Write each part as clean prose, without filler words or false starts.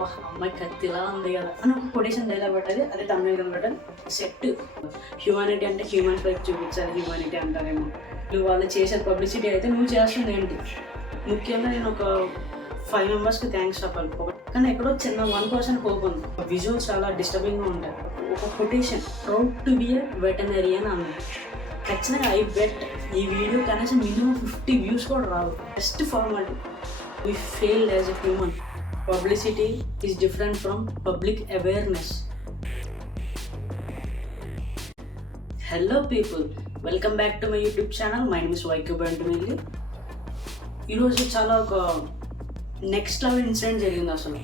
అమ్మాయి కత్తిలా ఉంది కదా అని ఒక కొటేషన్ డైలాగ్ పెట్టాలి, అదే తమిళ కనబడాలి సెట్. హ్యూమానిటీ అంటే హ్యూమన్స్ వైపు చూపించాలి, హ్యూమానిటీ అంటారేమో. నువ్వు వాళ్ళు చేసేది పబ్లిసిటీ అయితే నువ్వు చేస్తుంది ఏంటి? ముఖ్యంగా నేను ఒక 5 మెంబర్స్కి థ్యాంక్స్ చెప్పాలి, కానీ ఎక్కడో చిన్న 1% హోప్ ఉంది. విజువల్స్ చాలా డిస్టర్బింగ్గా ఉంటాయి. ఒక quotation, proud to be a veterinarian అన్నది ఖచ్చితంగా ఐ బెట్ ఈ వీడియో కనీసం మినిమం 50 వ్యూస్ కూడా రావు. Best formality. We failed as a human. Publicity is different from public awareness. Hello people, welcome back to my YouTube channel. My name is YQ Bantumilli. ఈరోజు చాలా ఒక next level incident జరిగింది. అసలు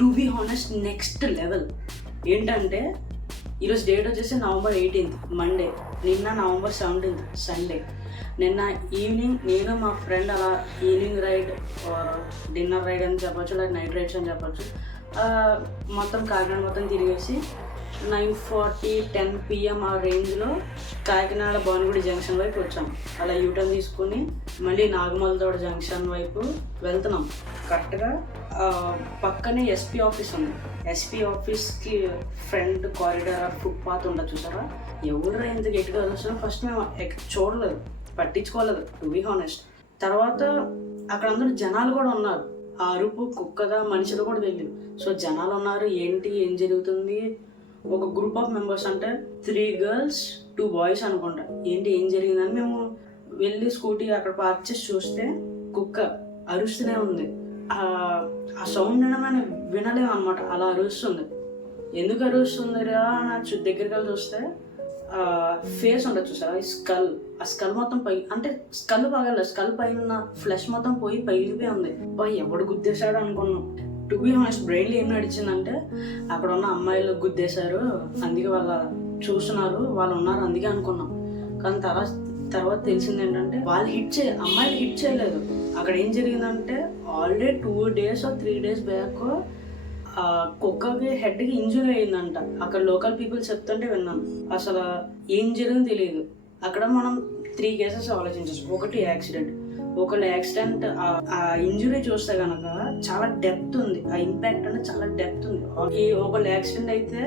to be honest next level ఏంటంటే, ఈరోజు date వచ్చేసి November 18th Monday, నిన్న November 17th Sunday. నిన్న ఈవినింగ్ నేను మా ఫ్రెండ్ అలా ఈవినింగ్ రైడ్, డిన్నర్ రైడ్ అని చెప్పచ్చు, లేదా నైట్ రైడ్స్ అని చెప్పచ్చు, మొత్తం కాకినాడ మొత్తం తిరిగేసి 9:40-10 PM ఆ రేంజ్లో కాకినాడ భానుగుడి జంక్షన్ వైపు వచ్చాం. అలా యూటర్న్ తీసుకుని మళ్ళీ నాగమల్తోడ జంక్షన్ వైపు వెళ్తున్నాం. కరెక్ట్గా పక్కనే ఎస్పీ ఆఫీస్ ఉంది. ఎస్పీ ఆఫీస్కి ఫ్రంట్ కారిడార్ ఫుట్పాత్ ఉండదు చూసారా, ఎవరు ఎంత గట్టిగా వస్తున్నాం ఫస్ట్ మేము చూడలేదు, పట్టించుకోలేదు టు బీ హానెస్ట్. తర్వాత అక్కడ అందరూ జనాలు కూడా ఉన్నారు. ఆ అరుపు కుక్కదా మనుషులు కూడా తెలియదు. సో జనాలు ఉన్నారు, ఏంటి ఏం జరుగుతుంది, ఒక గ్రూప్ ఆఫ్ మెంబర్స్ అంటే 3 girls 2 boys అనుకుంటా, ఏంటి ఏం జరిగిందని మేము వెళ్ళి స్కూటీ అక్కడ పార్క్ చేసి చూస్తే కుక్క అరుస్తూనే ఉంది. ఆ సౌండ్ మనం వినలేము అనమాట, అలా అరుస్తుంది. ఎందుకు అరుస్తుందిరా నా దగ్గరికి వెళ్ళి చూస్తే ఫేస్ ఉండదు చూసారా, ఆ స్కల్ మొత్తం అంటే స్కల్ పగలలేదు, స్కల్ పైన ఫ్లెష్ మొత్తం పోయి పగిలిపోయి ఉంది. ఎవడు గుద్దేశాడు అనుకున్నాం. టు బీ హానెస్ట్ బ్రెయిన్లో ఏం నడిచిందంటే, అక్కడ ఉన్న అమ్మాయిలు గుద్దేశారు, అందుకే వాళ్ళ చూస్తున్నారు, వాళ్ళు ఉన్నారు అందుకే అనుకున్నాం. కానీ తర్వాత తెలిసింది ఏంటంటే, అమ్మాయిలు హిట్ చేయలేదు. అక్కడ ఏం జరిగిందంటే, already 2 days or 3 days back కుక్కకి హెడ్కి ఇంజురీ అయిందంట. అక్కడ లోకల్ పీపుల్ చెప్తుంటే విన్నాను. అసలు ఏం జరిగిందో తెలియదు. అక్కడ మనం 3 cases ఆలోచించవచ్చు. ఒకటి యాక్సిడెంట్, యాక్సిడెంట్ ఆ ఇంజురీ చూస్తే కనుక చాలా డెప్త్ ఉంది, ఆ ఇంపాక్ట్ అనేది చాలా డెప్త్ ఉంది. ఒకళ్ళ యాక్సిడెంట్ అయితే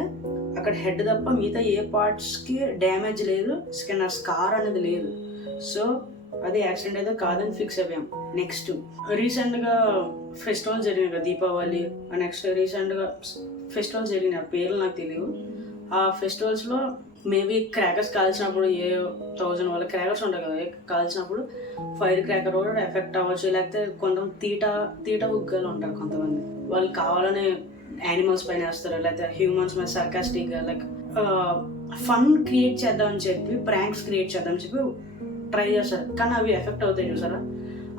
అక్కడ హెడ్ తప్ప మిగతా ఏ పార్ట్స్కి డ్యామేజ్ లేదు, స్కార్ అనేది లేదు. సో అది యాక్సిడెంట్ అయితే కాదని ఫిక్స్ అయ్యాం. నెక్స్ట్ రీసెంట్గా ఫెస్టివల్స్ జరిగినాయి కదా, దీపావళి, నెక్స్ట్ రీసెంట్గా ఫెస్టివల్స్ జరిగినాయి, ఆ పేర్లు నాకు తెలియదు. ఆ ఫెస్టివల్స్లో మేబీ క్రాకర్స్ కాల్చినప్పుడు 1000 వాళ్ళ క్రాకర్స్ ఉంటాయి కదా, కాల్చినప్పుడు ఫైర్ క్రాకర్ కూడా ఎఫెక్ట్ అవ్వచ్చు. లేకపోతే కొంతమంది తీట ఉగ్గాలు ఉంటారు, కొంతమంది వాళ్ళు కావాలని యానిమల్స్ పైన వేస్తారు, లేకపోతే హ్యూమన్స్ మీద సర్కాస్టిక్గా లైక్ ఫన్ క్రియేట్ చేద్దామని చెప్పి, ప్రాంక్స్ క్రియేట్ చేద్దామని చెప్పి ట్రై చేస్తారు. కానీ అవి ఎఫెక్ట్ అవుతాయి చూసారా,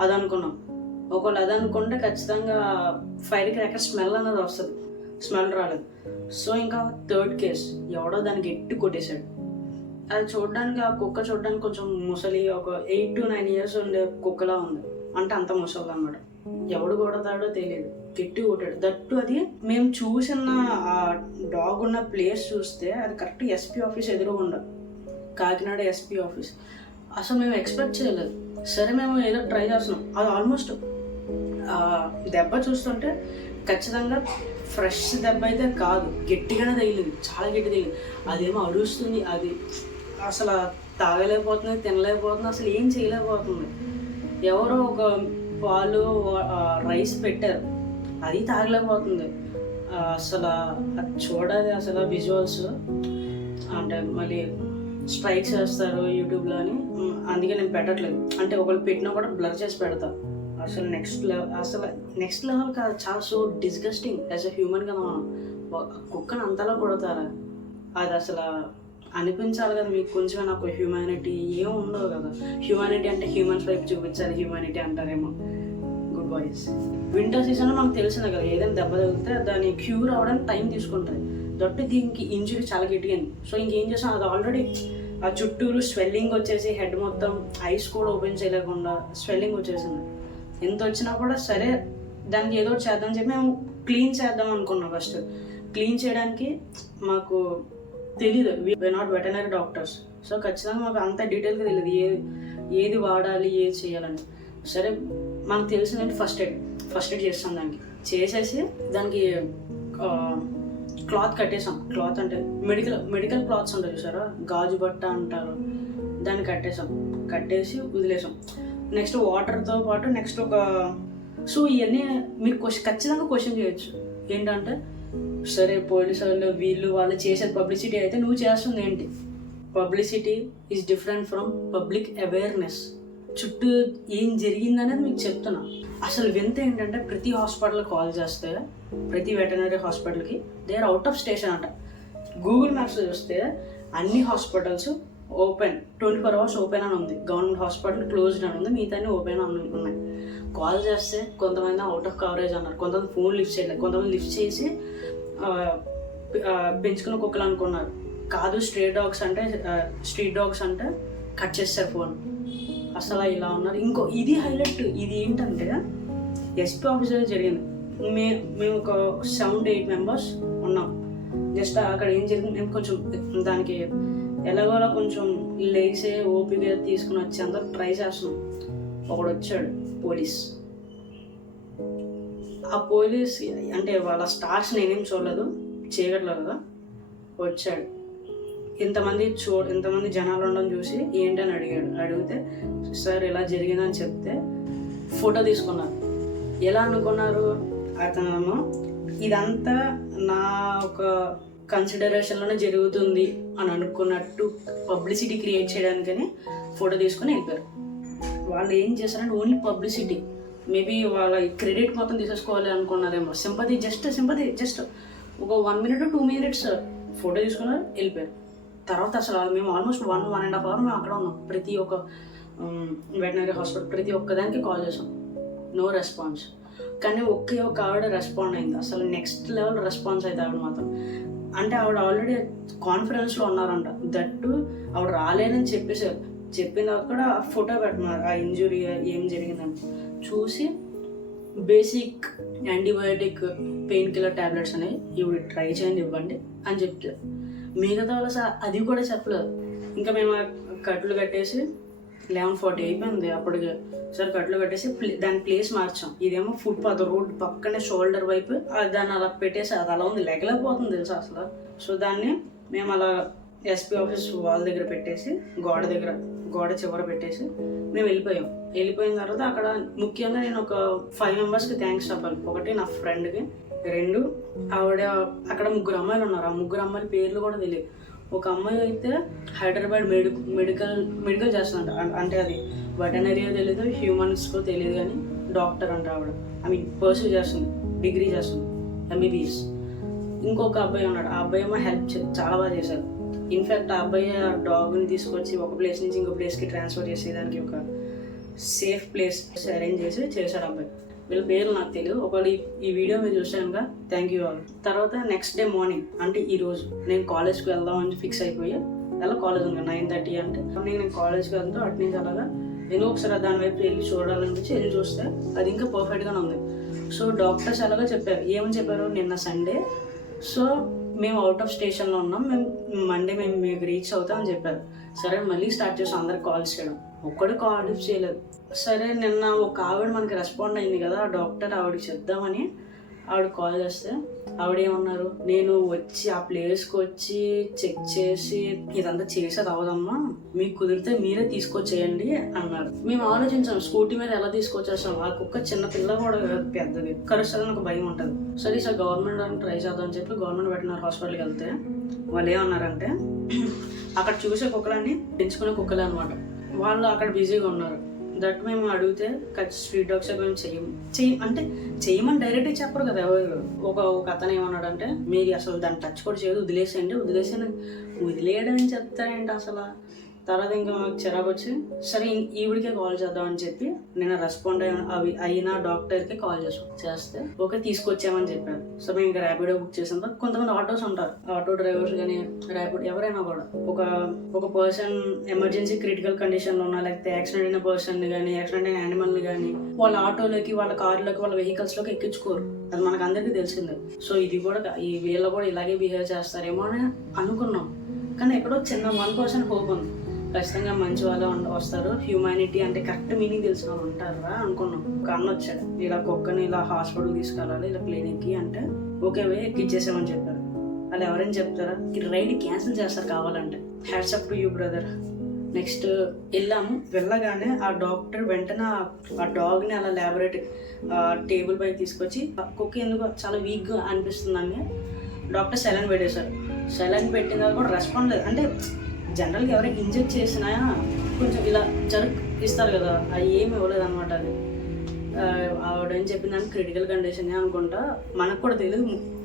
అది అనుకున్నాం. ఒకవేళ అది అనుకుంటే ఖచ్చితంగా ఫైర్ క్రాకర్ స్మెల్ అనేది వస్తుంది, స్మెల్ రాలేదు. సో ఇంకా 3rd case, ఎవడో దానికి ఎట్టి కొట్టేశాడు. అది చూడడానికి, ఆ కుక్క చూడడానికి కొంచెం ముసలి, ఒక 8 to 9 years ఉండే కుక్కలా ఉంది, అంటే అంత ముసలి అన్నమాట. ఎవడు కొడతాడో తెలియదు, గట్టి కొట్టాడు. దట్టు అది మేము చూసిన ఆ డాగ్ ఉన్న ప్లేస్ చూస్తే అది కరెక్ట్ ఎస్పీ ఆఫీస్ ఎదురుగుండా, కాకినాడ ఎస్పీ ఆఫీస్. అసలు మేము ఎక్స్పెక్ట్ చేయలేదు. సరే మేము ఏదో ట్రై చేస్తున్నాం. అది ఆల్మోస్ట్ దెబ్బ చూస్తుంటే ఖచ్చితంగా ఫ్రెష్ దెబ్బ అయితే కాదు, గట్టిగానే తగిలింది, చాలా గట్టి తగిలింది. అదేమో అరుస్తుంది, అది అసలు తాగలేకపోతుంది, తినలేకపోతుంది, అసలు ఏం చేయలేకపోతుంది. ఎవరో ఒక పాలు రైస్ పెట్టారు, అది తాగలేకపోతుంది. అసలు అది చూడాలి అసలు విజువల్స్, అంటే మళ్ళీ స్ట్రైక్స్ చేస్తారు యూట్యూబ్లో అని, అందుకే నేను పెట్టట్లేదు. అంటే ఒకళ్ళు పెట్టినా కూడా బ్లర్ చేసి పెడతా. అసలు నెక్స్ట్ లెవెల్ కాదు, చాలా సో డిస్గస్టింగ్. యాజ్ ఎ హ్యూమన్గా మనం కుక్కను అంతలా కొడతారా, అది అసలు అనిపించాలి కదా మీకు కొంచెం. నాకు హ్యూమానిటీ ఏం ఉండవు కదా. హ్యూమానిటీ అంటే హ్యూమన్స్ వైపు చూపించాలి, హ్యూమానిటీ అంటారేమో. Good boys. వింటర్ సీజన్లో మనకు తెలిసిందే కదా, ఏదైనా దెబ్బ తగిలితే దాన్ని క్యూర్ అవ్వడానికి టైం తీసుకుంటుంది. దట్టు దీనికి ఇంజురీ చాలా గట్టిగా. సో ఇంకేం చేసాం, అది ఆల్రెడీ ఆ చుట్టూరు స్వెల్లింగ్ వచ్చేసి హెడ్ మొత్తం, ఐస్ కూడా ఓపెన్ చేయలేకుండా స్వెల్లింగ్ వచ్చేసింది. ఎంత వచ్చినా కూడా సరే దానికి ఏదో ఒకటి చేద్దామని చెప్పి మేము క్లీన్ చేద్దాం అనుకున్నాం. ఫస్ట్ క్లీన్ చేయడానికి మాకు తెలీదు, we are not veterinary doctors. So ఖచ్చితంగా మాకు అంత డీటెయిల్గా తెలియదు ఏది వాడాలి, ఏది చేయాలని. సరే మనకు తెలిసిందంటే ఫస్ట్ ఎయిడ్ చేస్తాం దానికి. చేసేసి దానికి క్లాత్ కట్టేసాం. క్లాత్ అంటే మెడికల్ క్లాత్స్ ఉంటాయి చూసారా, గాజు బట్ట అంటారు, దాన్ని కట్టేసి వదిలేసాం. నెక్స్ట్ వాటర్తో పాటు నెక్స్ట్ సో ఇవన్నీ మీరు ఖచ్చితంగా క్వశ్చన్ చేయొచ్చు. ఏంటంటే సరే పోలీసు వాళ్ళు చేసేది పబ్లిసిటీ అయితే నువ్వు చేస్తుంది ఏంటి? Publicity is different from public awareness. చుట్టూ ఏం జరిగిందనేది మీకు చెప్తున్నా. అసలు వింత ఏంటంటే ప్రతి హాస్పిటల్ కాల్ చేస్తే, ప్రతి వెటనరీ హాస్పిటల్కి they are out of station అంట. గూగుల్ మ్యాప్స్ చూస్తే అన్ని హాస్పిటల్స్ ఓపెన్, 24 hours ఓపెన్ అని ఉంది. గవర్నమెంట్ హాస్పిటల్ క్లోజ్డ్ అని ఉంది, మిగతా ఓపెన్ అని ఉన్నాయి. కాల్ చేస్తే కొంతమంది అవుట్ ఆఫ్ కవరేజ్ అన్నారు, కొంతమంది ఫోన్ లిఫ్ట్ చేయలేదు, కొంతమంది లిఫ్ట్ చేసి పెంచుకున్న కుక్కలు అనుకున్నారు. కాదు స్ట్రీట్ డాగ్స్ అంటే కట్ చేస్తారు ఫోన్. అసలు ఇలా ఉన్నారు. ఇంకో ఇది హైలైట్. ఇది ఏంటంటే ఎస్పీ ఆఫీసర్ జరిగింది. మేము ఒక 7-8 members ఉన్నాం. జస్ట్ అక్కడ ఏం జరిగింది, మేము కొంచెం దానికి ఎలాగోలా కొంచెం లేసే ఓపిక తీసుకుని వచ్చి అందరూ ట్రై చేస్తున్నాం. ఒకడు వచ్చాడు పోలీస్. ఆ పోలీస్ అంటే వాళ్ళ స్టార్స్ నేనేం చూడలేదు, చీకట్లో కదా, వచ్చాడు. ఇంతమంది జనాలు ఉండడం చూసి ఏంటని అడిగితే సార్ ఇలా జరిగిందని చెప్తే ఫోటో తీసుకున్నారు. ఎలా అనుకున్నారు? అతను ఇదంతా నా ఒక కన్సిడరేషన్లోనే జరుగుతుంది అని అనుకున్నట్టు పబ్లిసిటీ క్రియేట్ చేయడానికని ఫోటో తీసుకొని వెళ్ళిపోయారు. వాళ్ళు ఏం చేశారంటే ఓన్లీ పబ్లిసిటీ, మేబీ వాళ్ళ క్రెడిట్ మొత్తం తీసేసుకోవాలి అనుకున్నారేమో. సింపతి జస్ట్ ఒక 1 minute 2 minutes ఫోటో తీసుకున్నారు, వెళ్ళిపోయారు. తర్వాత అసలు మేము ఆల్మోస్ట్ 1.5 hours మేము అక్కడ ఉన్నాం. ప్రతి ఒక్క వెటనరీ హాస్పిటల్ ప్రతి ఒక్కదానికి కాల్ చేసాం, నో రెస్పాన్స్. కానీ ఒకే ఒక ఆవిడ రెస్పాండ్ అయింది. అసలు నెక్స్ట్ లెవెల్ రెస్పాన్స్ అయితే ఆవిడ మాత్రం. అంటే ఆవిడ ఆల్రెడీ కాన్ఫరెన్స్లో ఉన్నారంట. దట్టు ఆవిడ రాలేదని చెప్పేసారు. చెప్పిన తర్వాత కూడా ఫోటో పెట్టున్నారు, ఆ ఇంజురీ ఏం జరిగిందని చూసి basic antibiotic pain killer tablets అనేవి ఇవి ట్రై చేయండి, ఇవ్వండి అని చెప్తారు. మిగతా వాళ్ళ అది కూడా చెప్పలేదు. ఇంకా మేము కట్లు కట్టేసి 11:40 అయిపోయింది అప్పటికి. సరే కట్లు కట్టేసి దాని ప్లేస్ మార్చాం. ఇదేమో ఫుట్పాత్ రోడ్ పక్కనే షోల్డర్ వైపు దాన్ని అలా పెట్టేసి అది అలా ఉంది, లెగలేకపోతుంది తెలుసా అసలు. సో దాన్ని మేము అలా ఎస్పీ ఆఫీస్ వాల్ దగ్గర పెట్టేసి గోడ చివర పెట్టేసి మేము వెళ్ళిపోయిన తర్వాత అక్కడ ముఖ్యంగా నేను ఒక 5 members థ్యాంక్స్ చెప్పాలి. ఒకటి నా ఫ్రెండ్కి, 2 ఆవిడ అక్కడ 3 అమ్మాయిలు ఉన్నారు. ఆ 3 అమ్మాయిల పేర్లు కూడా తెలియదు. ఒక అమ్మాయి అయితే హైదరాబాద్ మెడికల్ చేస్తుందంట. అంటే అది వెటనరీ తెలియదు, హ్యూమన్స్కో తెలియదు, కానీ డాక్టర్ అంట ఆవిడ. పర్సూ చేస్తుంది, డిగ్రీ చేస్తుంది, MBBS. ఇంకొక అబ్బాయి ఉన్నాడు. ఆ అబ్బాయి ఏమో హెల్ప్ చాలా బాగా చేశారు. ఇన్ఫ్యాక్ట్ ఆ అబ్బాయి ఆ డాగ్ని తీసుకొచ్చి ఒక ప్లేస్ నుంచి ఇంకో ప్లేస్కి ట్రాన్స్ఫర్ చేసేదానికి ఒక సేఫ్ ప్లేస్ అరేంజ్ చేశాడు అబ్బాయి. వీళ్ళ పేర్లు నాకు తెలియదు. ఒకవేళ ఈ వీడియో మీరు చూసానుగా థ్యాంక్ యూ ఆల్. తర్వాత నెక్స్ట్ డే మార్నింగ్ అంటే ఈరోజు నేను కాలేజ్కి వెళ్దామని ఫిక్స్ అయిపోయి, అలా కాలేజ్ ఉంది 9:30 అంటే నేను కాలేజ్కి వెళ్తూ అటు నుంచి అలాగా నేను ఒకసారి దాని వైపు వెళ్ళి చూడాలనిపించి వెళ్ళి చూస్తే అది ఇంకా పర్ఫెక్ట్గానే ఉంది. సో డాక్టర్స్ అలాగా చెప్పారు. ఏమని చెప్పారు, నిన్న సండే, సో మేము అవుట్ ఆఫ్ స్టేషన్లో ఉన్నాం, మేము మండే మీకు రీచ్ అవుతాం అని చెప్పారు. సరే మళ్ళీ స్టార్ట్ చేసాం అందరికి కాల్స్ చేయడం. ఒక్కడే కాల్ లిఫ్ట్ చేయలేదు. సరే నిన్న ఒక ఆవిడ మనకి రెస్పాండ్ అయింది కదా డాక్టర్, ఆవిడకి చెప్దామని ఆవిడ కాల్ చేస్తే ఆవిడ ఏమన్నారు, నేను వచ్చి ఆ ప్లేస్కి వచ్చి చెక్ చేసి ఇదంతా చేసేది అవదమ్మా, మీకు కుదిరితే మీరే తీసుకొచ్చేయండి అన్నారు. మేము ఆలోచించాం స్కూటీ మీద ఎలా తీసుకొచ్చేస్తాం, ఆ కుక్క చిన్న పిల్ల కూడా పెద్దది, కరుస్తుందని ఒక భయం ఉంటుంది. సరే సార్ గవర్నమెంట్ అని ట్రై చేద్దాం అని చెప్పి గవర్నమెంట్ వెటనరీ హాస్పిటల్కి వెళ్తే వాళ్ళు ఏమన్నారంటే అక్కడ చూసే కుక్కలన్నీ పెంచుకునే కుక్కలే అనమాట. వాళ్ళు అక్కడ బిజీగా ఉన్నారు. దట్ మేము అడిగితే స్ట్రీట్ డాగ్స్ మేము చెయ్యమని డైరెక్ట్గా చెప్పరు కదా ఎవరు. ఒక అతను ఏమన్నాడంటే మీరు అసలు దాన్ని టచ్ కూడా చేయదు, వదిలేయడం అని చెప్తారేంటి అసలు. తర్వాత ఇంకా మాకు చిరాకు వచ్చి సరే ఈవిడికే కాల్ చేద్దామని చెప్పి నేను రెస్పాండ్ అయిన డాక్టర్కి కాల్ చేస్తే ఓకే తీసుకొచ్చామని చెప్పారు. సో మేము ఇంకా ర్యాపిడో బుక్ చేసిన తర్వాత కొంతమంది ఆటోస్ ఉంటారు, ఆటో డ్రైవర్స్ కానీ ర్యాపిడో ఎవరైనా కూడా ఒక పర్సన్ ఎమర్జెన్సీ క్రిటికల్ కండిషన్లో ఉన్నా, లేకపోతే యాక్సిడెంట్ అయిన పర్సన్ కానీ యాక్సిడెంట్ అయిన యానిమల్ని కానీ వాళ్ళ ఆటోలోకి వాళ్ళ కార్లోకి వాళ్ళ వెహికల్స్లోకి ఎక్కించుకోరు. అది మనకు అందరికీ తెలిసిందే. సో ఇది కూడా ఈ వీళ్ళు కూడా ఇలాగే బిహేవ్ చేస్తారేమో అని అనుకున్నాం. కానీ ఎక్కడో చిన్న 1% హోప్ ఉంది, ఖచ్చితంగా మంచి వాళ్ళు వస్తారు, హ్యూమానిటీ అంటే కరెక్ట్ మీనింగ్ తెలిసిన వాళ్ళు ఉంటారా అనుకున్నాం. ఒక అన్న వచ్చాడు, ఇలా కుక్కని ఇలా హాస్పిటల్ తీసుకెళ్ళాలి ఇలా క్లినిక్కి అంటే ఓకే వే ఎక్కిచ్చేసామని చెప్పారు. వాళ్ళు ఎవరైనా చెప్తారా, ఈ రైడ్ క్యాన్సిల్ చేస్తారు కావాలంటే. Hats up to you brother. Next వెళ్ళాము, వెళ్ళగానే ఆ డాక్టర్ వెంటనే ఆ డాగ్ని అలా ల్యాబొరేటరీ టేబుల్ పై తీసుకొచ్చి కుక్క ఎందుకు చాలా వీక్గా అనిపిస్తుందని డాక్టర్ సెలైన్ పెట్టేశారు. సెలైన్ పెట్టిన తర్వాత కూడా రెస్పాండ్ లేదు. అంటే జనరల్గా ఎవరైనా ఇంజెక్ట్ చేసినా కొంచెం ఇలా జరుగు ఇస్తారు కదా, అది ఏమి ఇవ్వలేదు అనమాట. అది ఆవిడ ఏం చెప్పిందని క్రిటికల్ కండిషన్ అనుకుంటా, మనకు కూడా తెలియదు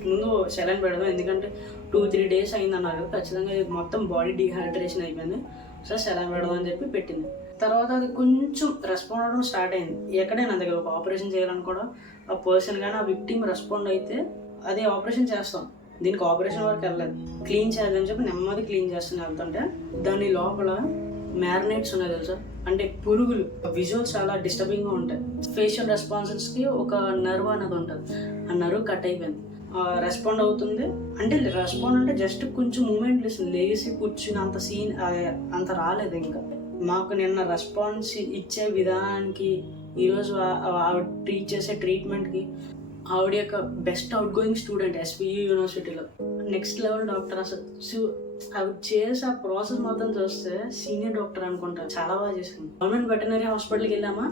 ముందు సెలైన్ పెడదాం, ఎందుకంటే 2-3 days అయిందన్నారు కదా, ఖచ్చితంగా మొత్తం బాడీ డీహైడ్రేషన్ అయిపోయింది, సో సెలైన్ పెడదాం అని చెప్పి పెట్టింది. తర్వాత అది కొంచెం రెస్పాండ్ అవ్వడం స్టార్ట్ అయింది. ఎక్కడైనా దగ్గర ఒక ఆపరేషన్ చేయాలని కూడా ఆ పర్సన్ కానీ ఆ విక్టిమ్ రెస్పాండ్ అయితే అదే ఆపరేషన్ చేస్తాం. దీనికి ఆపరేషన్ వరకు వెళ్ళలేదు, క్లీన్ చేయాలని చెప్పి నెమ్మది క్లీన్ చేస్తూనే వెళ్తుంటే దాని లోపల మ్యారినేట్స్ ఉన్నాయి తెలుసా, అంటే పురుగులు. విజువల్స్ చాలా డిస్టర్బింగ్గా ఉంటాయి. ఫేషియల్ రెస్పాన్సెస్కి ఒక నర్వ్ అనేది ఉంటుంది, ఆ నర్వ్ కట్ అయిపోయింది. రెస్పాండ్ అవుతుంది అంటే రెస్పాండ్ అంటే జస్ట్ కొంచెం మూమెంట్ ఇస్తుంది, లేసి కూర్చుని అంత సీన్ అంత రాలేదు. ఇంకా మాకు నిన్న రెస్పాన్స్ ఇచ్చే విధానానికి ఈరోజు ఆవిడ ట్రీట్ చేసే ట్రీట్మెంట్కి ఆవిడ యొక్క బెస్ట్ అవుట్ గోయింగ్ స్టూడెంట్ ఎస్పీయూ యూనివర్సిటీలో నెక్స్ట్ లెవెల్ డాక్టర్. అసలు ఆవిడ చేసి ఆ ప్రాసెస్ మొత్తం చూస్తే సీనియర్ డాక్టర్ అనుకుంటా, చాలా బాగా చేసింది. గవర్నమెంట్ వెటనరీ హాస్పిటల్కి వెళ్ళామా,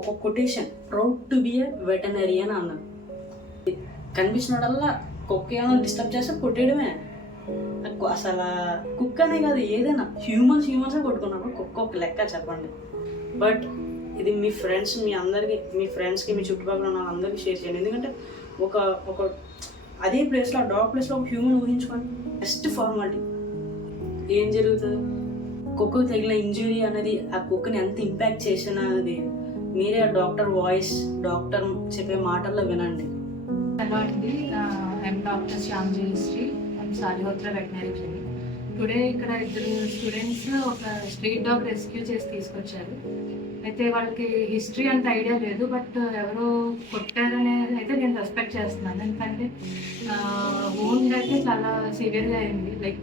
ఒక కొటేషన్ ప్రౌడ్ టు బి ఏ వెటనరియన్ అన్నారు. కనిపించినోడల్లా కుక్క ఏమైనా డిస్టర్బ్ చేస్తే కొట్టేయడమే. అసలు కుక్క అనే కాదు, ఏదైనా హ్యూమన్సే కొట్టుకున్నప్పుడు కుక్క ఒక లెక్క చెప్పండి. బట్ ఇది మీ ఫ్రెండ్స్, మీ ఫ్రెండ్స్కి మీ చుట్టుపక్కల ఉన్న అందరికీ షేర్ చేయండి. ఎందుకంటే ఒక అదే ప్లేస్లో, ఆ డాగ్ ప్లేస్లో ఒక హ్యూమన్ ఊహించుకోండి. బెస్ట్ ఫార్మాలిటీ ఏం జరుగుతుంది, కుక్కకు తగిలిన ఇంజురీ అనేది ఆ కుక్కని ఎంత ఇంపాక్ట్ చేసిన అనేది మీరే ఆ డాక్టర్ వాయిస్, డాక్టర్ చెప్పే మాటల్లో వినండి. హలో అండి, I'm doctor Shyamji, I'm Salihotra veterinary clinic. Today ఇక్కడ 2 స్టూడెంట్స్ ఒక స్ట్రీట్ డాగ్ రెస్క్యూ చేసి తీసుకొచ్చారు. అయితే వాళ్ళకి హిస్టరీ అంత ఐడియా లేదు, బట్ ఎవరో కొట్టారనేది అయితే నేను సస్పెక్ట్ చేస్తున్నాను. ఎందుకంటే వూండ్ అయితే చాలా సివియర్గా అయింది, లైక్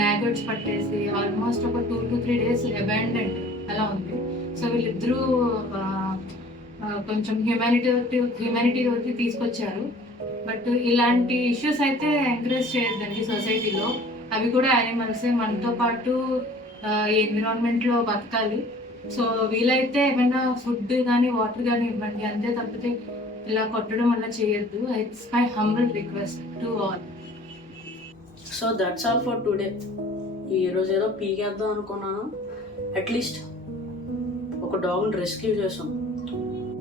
మ్యాగట్స్ పట్టేసి ఆల్మోస్ట్ ఒక 2 to 3 days అబాండెంట్ అలా ఉంది. సో వీళ్ళిద్దరూ కొంచెం హ్యూమానిటీ తీసుకొచ్చారు. బట్ ఇలాంటి ఇష్యూస్ అయితే ఎంకరేజ్ చేయొద్దండి సొసైటీలో. అవి కూడా యానిమల్సే, మనతో పాటు ఎన్విరాన్మెంట్లో బతకాలి. సో వీలైతే ఏమైనా ఫుడ్ కానీ వాటర్ కానీ ఇవ్వండి, అంతే తప్పితే ఇలా కొట్టడం వల్ల చేయొద్దు. It's my humble request to all. So that's all for today. ఈరోజు ఏదో పీకేద్దాం అనుకున్నాను, అట్లీస్ట్ ఒక డాగ్ని రెస్క్యూ చేసాం.